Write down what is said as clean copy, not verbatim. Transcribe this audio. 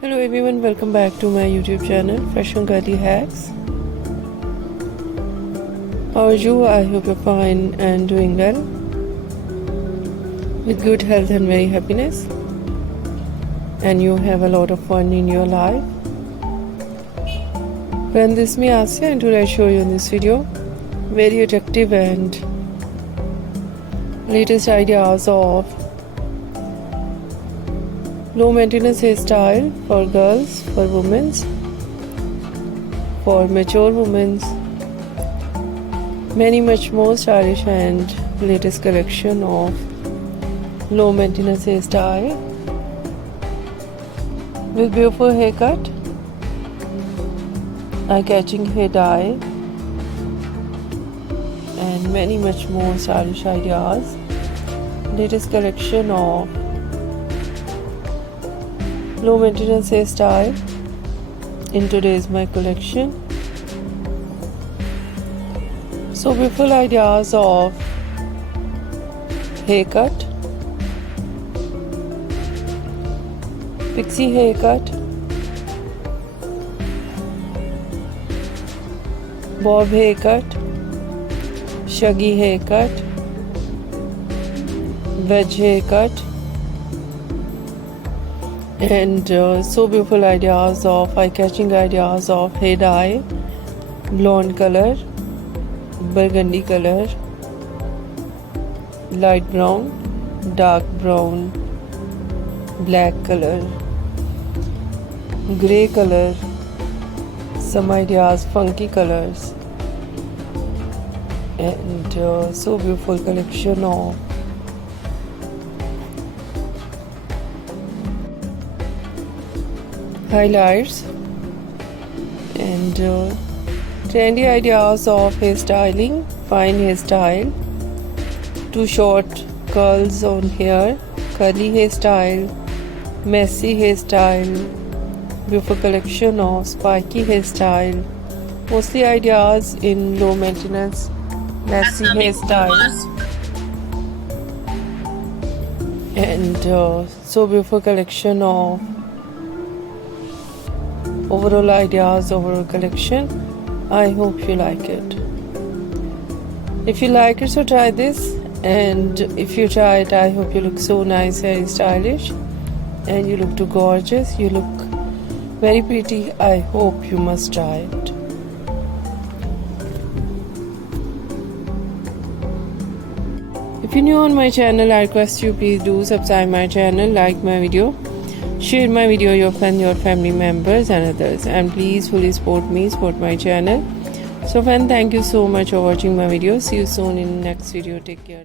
Hello everyone, welcome back to my YouTube channel Fashion Girly Hacks. How are you? I hope you're fine and doing well with good health and very happiness, and you have a lot of fun in your life. Friend, this is me Asya, and today I show you in this video very attractive and latest ideas of low maintenance hairstyle for girls, for women, for mature women, many much more stylish and latest collection of low maintenance hairstyle with beautiful haircut, eye-catching hair dye, and many much more stylish ideas. Latest collection of low maintenance hairstyle in today's my collection. So beautiful ideas of haircut, Pixie haircut, bob haircut, shaggy haircut, wedge haircut, and so beautiful ideas of eye-catching ideas of hair dye, blonde color, burgundy color, light brown, dark brown, black color, grey color, some ideas funky colors, and so beautiful collection of highlights and trendy ideas of hairstyling, fine hairstyle, too short curls on hair, curly hairstyle, messy hairstyle, beautiful collection of spiky hairstyle, mostly ideas in low maintenance messy hairstyles, and so beautiful collection of overall ideas, overall collection. I hope you like it. If you like it, so try this, and if you try it, I hope you look so nice, very stylish, and you look too gorgeous, you look very pretty. I hope you must try it. If you're new on my channel, I request you please do subscribe my channel, like my video, share my video your friends, your family members and others, and please fully support me, support my channel. So friend, thank you so much for watching my video. See you soon in next video. Take care.